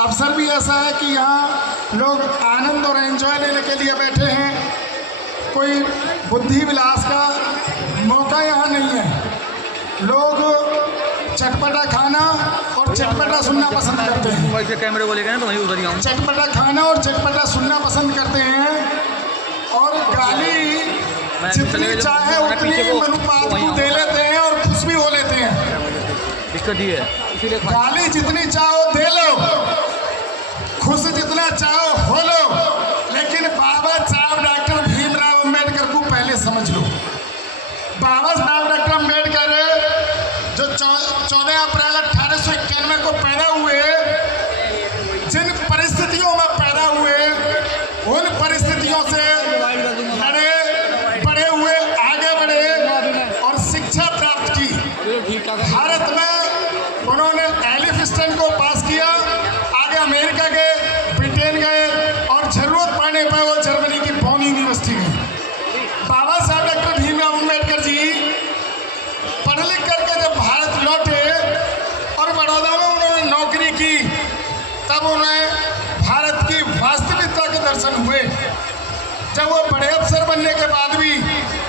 अवसर भी ऐसा है कि यहाँ लोग आनंद और एंजॉय लेने के लिए बैठे हैं। कोई बुद्धि विलास का मौका यहाँ नहीं है। लोग चटपटा खाना और चटपटा सुनना पसंद करते हैं। वैसे कैमरे को लेकर तो वहीं उधर ही आऊँ। चटपटा खाना और चटपटा सुनना पसंद करते हैं और गाली जितनी चाहे उतनी मनुपात को दे लेते हैं और खुश भी हो लेते हैं। दिक्कत ये है, इसीलिए गाली जितनी चाहो दे लो, खुश जितना चाहो हो लो, लेकिन बाबा साहब डॉक्टर भीमराव अम्बेडकर को पहले समझ लो। बाबा साहब डॉक्टर अम्बेडकर जो 14 अप्रैल 1891 को पैदा हुए, जिन परिस्थितियों में पैदा हुए, उन परिस्थितियों से लड़े, बड़े हुए, आगे बढ़े और शिक्षा प्राप्त की। भारत में उन्होंने एलिफिस्टन को पास किया, आगे अमेरिका गए, ब्रिटेन गए और जरूरत पड़ने पर वो जर्मनी की बॉन यूनिवर्सिटी गए। बाबा साहब डॉक्टर भीमराव अम्बेडकर जी पढ़ लिख करके जब भारत लौटे और बड़ौदा में उन्होंने नौकरी की, तब उन्हें भारत की वास्तविकता के दर्शन हुए। जब वो बड़े अफसर बनने के बाद भी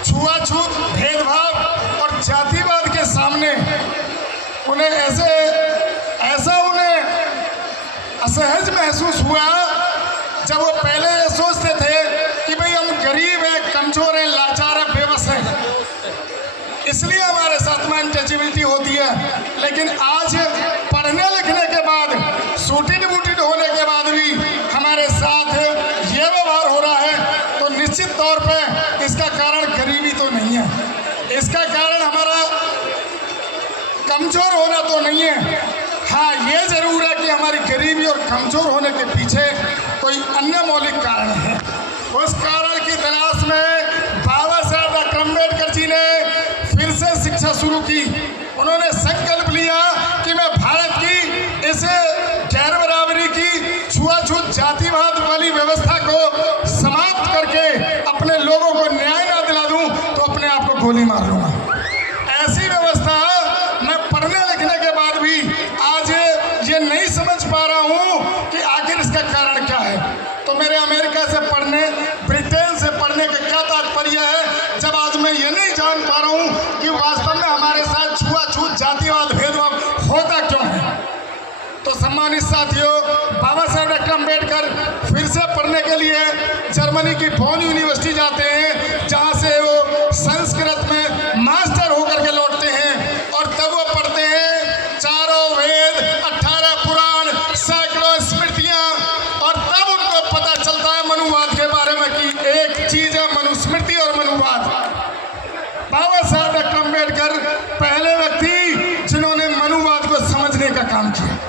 छुआछूत, भेदभाव और जातिवाद के सामने उन्हें ऐसा असहज महसूस हुआ। जब वो पहले ये सोचते थे कि भाई हम गरीब हैं, कमजोर हैं, लाचार हैं, बेबस हैं, इसलिए हमारे साथ में अनटचेबिलिटी होती है। लेकिन आज पढ़ने लिखने के बाद, सूटेड बूटेड होने के बाद भी हमारे साथ ये व्यवहार हो रहा है, तो निश्चित तौर पे इसका कारण गरीबी तो नहीं है, इसका कारण हमारा कमजोर होना तो नहीं है। हाँ, ये जरूर है कि हमारी गरीबी और कमजोर होने के पीछे कोई अन्य मौलिक कारण है। उस कारण की तलाश में बाबा साहब डॉक्टर अम्बेडकर जी ने फिर से शिक्षा शुरू की। उन्होंने संकल्प लिया कि मैं भारत की इस गैर बराबरी की, छुआछूत, जातिवाद वाली व्यवस्था को समाप्त करके अपने लोगों को न्याय ना दिला दूं तो अपने आप को गोली मार लूंगा। ऐसी व्यवस्था मैं पढ़ने लिखने के बाद भी आज ये नहीं समझ पा रहा हूँ कि आखिर इसका कारण क्या है। तो मेरे अमेरिका से पढ़ने, ब्रिटेन से पढ़ने का क्या तात्पर्य है, जब आज मैं ये नहीं जान पा रहा हूँ कि वास्तव में हमारे साथ छुआछूत, जातिवाद, भेदभाव होता क्यों है। तो सम्मानित साथियों, बाबा साहब डॉक्टर अम्बेडकर फिर से पढ़ने के लिए जर्मनी की बॉन यूनिवर्सिटी जाते हैं, जहाँ से वो संस्कृत में मास्टर होकर के लौटते हैं और तब वो पढ़ते हैं चारों वेद, 18 पुराण, सैकड़ों स्मृतियाँ, और तब उनको पता चलता है मनुवाद के बारे में कि एक चीज़ है मनुस्मृति और मनुवाद। बाबा साहब डॉक्टर अम्बेडकर पहले व्यक्ति जिन्होंने मनुवाद को समझने का काम किया।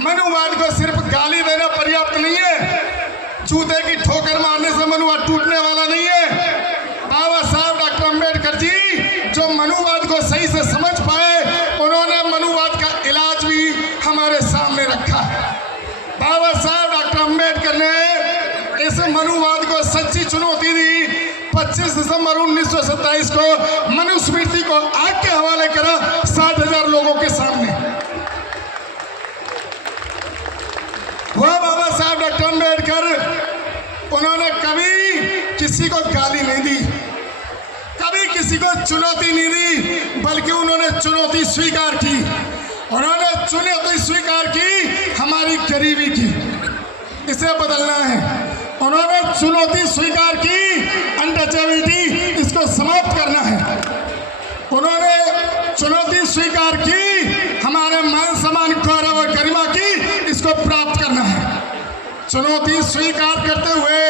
मनुवाद को सिर्फ गाली देना पर्याप्त नहीं है, जूते की ठोकर मारने से मनुवाद टूटने वाला नहीं है। बाबा साहब डॉक्टर अम्बेडकर जी जो मनुवाद को सही से समझ पाए, उन्होंने मनुवाद का इलाज भी हमारे सामने रखा है। बाबा साहब डॉक्टर अम्बेडकर ने इस मनुवाद को सच्ची चुनौती दी। 25 दिसंबर 1927 को मनुस्मृति को आग के हवाले करा 60,000 लोगों के सामने। वह बाबा साहब डॉक्टर अम्बेडकर, उन्होंने कभी किसी को गाली नहीं दी, कभी किसी को चुनौती नहीं दी, बल्कि उन्होंने चुनौती स्वीकार की। उन्होंने चुनौती स्वीकार की हमारी गरीबी की, इसे बदलना है। उन्होंने चुनौती स्वीकार की अनटचेबिलिटी, इसको समाप्त करना है। उन्होंने चुनौती स्वीकार की हमारे मान सम्मान, गौरव और गरिमा की, इसको प्राप्त करना है। चुनौती स्वीकार करते हुए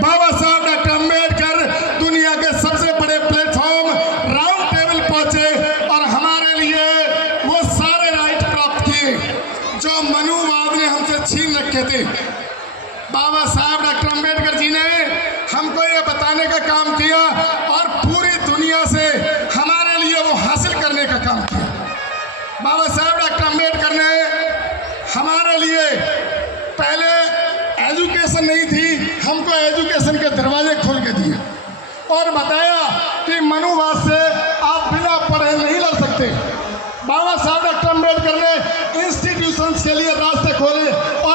बाबा साहब डॉक्टर अम्बेडकर दुनिया के सबसे बड़े प्लेटफॉर्म राउंड टेबल पहुंचे और हमारे लिए वो सारे राइट प्राप्त किए जो मनुवाद ने हमसे छीन रखे थे। बाबा साहब डॉक्टर अम्बेडकर जी ने हमको ये बताने का काम किया और पूरी दुनिया से हमारे लिए वो हासिल करने का काम किया। बाबा साहब डॉक्टर अम्बेडकर ने हमारे लिए पहले एजुकेशन नहीं थी, हमको एजुकेशन के दरवाजे खोल के दिए और बताया कि मनुवाद से आप बिना पढ़े नहीं लड़ सकते। बाबा साहब डॉक्टर अम्बेडकर ने इंस्टीट्यूशंस के लिए रास्ते खोले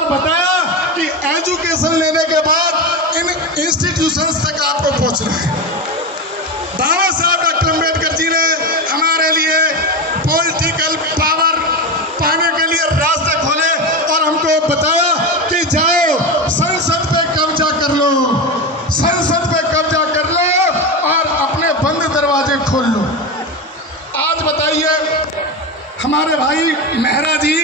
बताया कि एजुकेशन लेने के बाद इन इंस्टीट्यूशंस तक आपको पहुंचना है। बाबा साहब डॉक्टर अम्बेडकर जी ने हमारे लिए पॉलिटिकल पावर पाने के लिए रास्ते खोले और हमको बताया कि जाओ संसद पे कब्जा कर लो, संसद पे कब्जा कर लो और अपने बंद दरवाजे खोल लो। आज बताइए, हमारे भाई मेहरा जी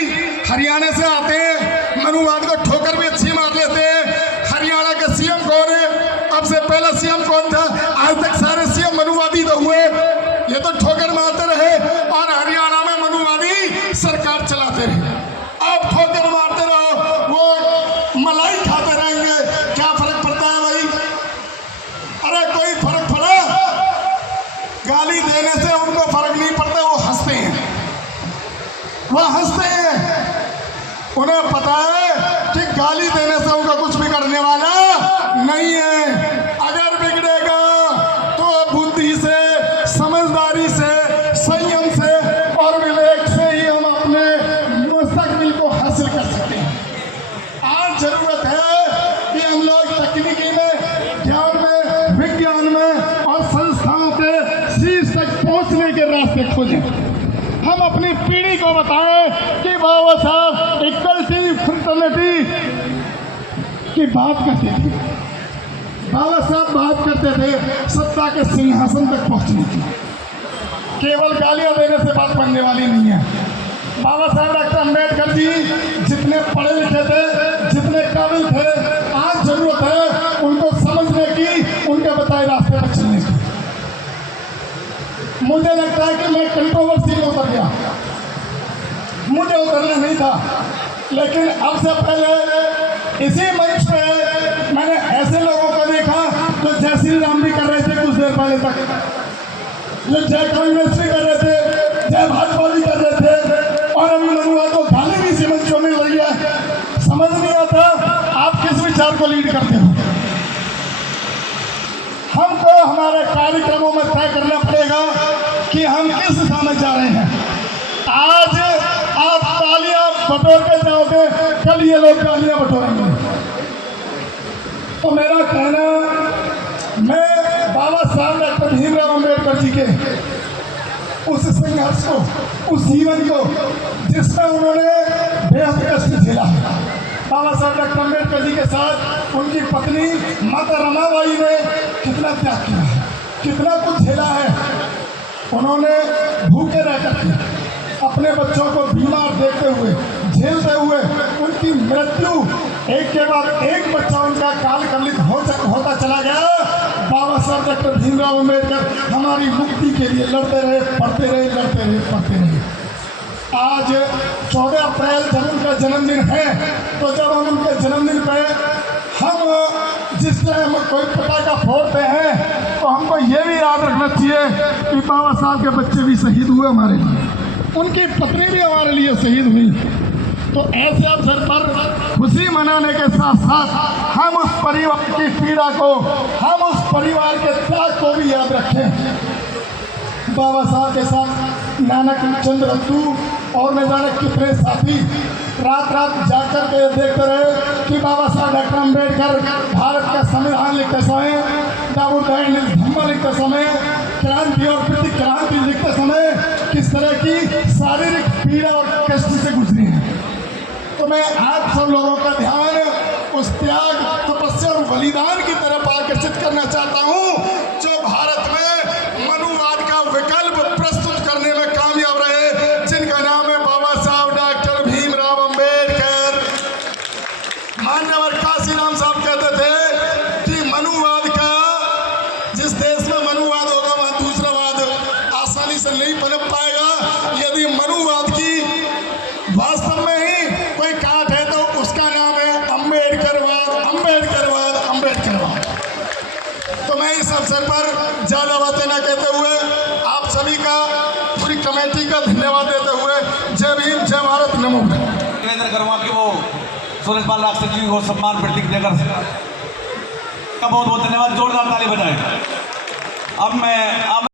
हरियाणा से आते हैं, मनुवाद को ठोकर भी अच्छी मार लेते हैं। हरियाणा का सीएम कौन है? अब से पहला सीएम कौन था? आज तक सारे सीएम मनुवादी तो हुए, ये तो ठोकर मारते रहे और हरियाणा में मनुवादी सरकार चलाते रहे। अब ठोकर मारते रहो, वो मलाई खाते रहेंगे, क्या फर्क पड़ता है भाई? अरे कोई फर्क पड़ा? गाली देने से उनको फर्क नहीं पड़ता, वो हंसते हैं, वो हंसते हैं। उन्हें पता है कि गाली देने से उनका कुछ बिगड़ने वाला नहीं है। अगर बिगड़ेगा तो बुद्धि से, समझदारी से, संयम से और विवेक से ही हम अपने मुस्तकबिल को हासिल कर सकते हैं। आज जरूरत है कि हम लोग तकनीकी में, ज्ञान में, विज्ञान में और संस्थाओं के शीर्ष तक पहुंचने के रास्ते खोजें। हम अपनी पीढ़ी को बताएं कि बाबा साहब इक्वलिटी, फ्रेटर्निटी की बात करते थे। बाबा साहब बात करते थे सत्ता के सिंहासन तक पहुंचने की। केवल गालियां देने से बात बनने वाली नहीं है। बाबा साहब डॉक्टर अम्बेडकर जी जितने पढ़े लिखे थे, जितने काबिल थे, आज जरूरत है उनको समझने की, उनके बताए रास्ते पर चलने की। मुझे लगता है कि मैं कंट्रोवर्सी में उतर गया, मुझे उतरना नहीं था, लेकिन अब से पहले इसी मंच पे मैंने ऐसे लोगों को देखा जो जय श्री राम भी कर रहे थे कुछ देर पहले तक, जो जय कांग्रेस भी कर रहे थे, जय भाजपा भी कर रहे थे, और अभी मनुवाद को गाली भी इसी मंचों में लगी है। समझ नहीं आता आप किस विचार को लीड करते हो। हमको हमारे कार्यक्रमों में तय करना पड़ेगा कि हम किस दिशा में जा रहे हैं। आज आप तालियां बटोर के जाओगे, कल ये लोग तालियां बटोरेंगे। तो मेरा कहना, मैं बाबा साहब डॉक्टर भीमराव अम्बेडकर जी के उस संघर्ष को, उस जीवन को जिसमें उन्होंने बेहद कष्ट झेला है। बाबा साहब डॉक्टर अम्बेडकर जी के साथ उनकी पत्नी माता रमाबाई ने कितना त्याग किया है, कितना कुछ झेला है। उन्होंने भूखे रहकर अपने बच्चों को बीमार देखते हुए, झेलते हुए उनकी मृत्यु एक के बाद एक बच्चा उनका काल कलुषित होता चला गया। बाबा साहब डॉक्टर भीमराव अम्बेडकर हमारी मुक्ति के लिए लड़ते रहे, पढ़ते रहे, लड़ते रहे, पढ़ते रहे। आज 14 अप्रैल जब उनका जन्मदिन है, तो जब हम उनके जन्मदिन पे हम जिस टाइम कोई पटाखा फोड़ते हैं तो हमको ये भी याद रखना चाहिए कि बाबा साहब के बच्चे भी शहीद हुए हमारे लिए, उनकी पत्नी भी हमारे लिए शहीद हुई। तो ऐसे अवसर पर खुशी मनाने के साथ साथ हम उस परिवार की पीड़ा को, हम उस परिवार के त्याग को भी याद रखें। बाबा साहब के साथ नानक चंद्र रत्तू और न जाने कितने साथी रात रात जाकर के देखते रहे कि बाबा साहब डॉक्टर अम्बेडकर भारत का संविधान लिखते समय, धम्मा लिखते समय, क्रांति और प्रति क्रांति लिखते समय किस तरह की शारीरिक पीड़ा और कष्ट से गुजरी है। तो मैं आप सब लोगों का ध्यान उस त्याग, तपस्या और बलिदान की तरफ आकर्षित करना चाहता हूँ जो भारत में मनुवाद का विकल्प प्रस्तुत करने में कामयाब रहे, जिनका नाम है बाबा साहब डॉक्टर भीमराव अम्बेडकर। मान्यवर काशीराम साहब कहते थे कि मनुवाद का, जिस देश में मनुवाद होगा वहाँ दूसरावाद आसानी से नहीं पनप पाएगा। यदि मनुवाद की वास्तव में ही कोई काट है तो उसका नाम है अम्बेडकरवाद, अम्बेडकरवाद, अम्बेडकरवाद। तो मैं इस अवसर पर ज़्यादा बातें न कहते हुए आप सभी का, पूरी कमेटी का धन्यवाद देते हुए जय भीम, जय भारत, नमो। निवेदन करूँगा कि वो सुरेश बाल राक्षस जी को सम्मान प्रतीक देकर का बहुत बहुत धन्यवाद, जोरदार ताली बजाएं। अब मैं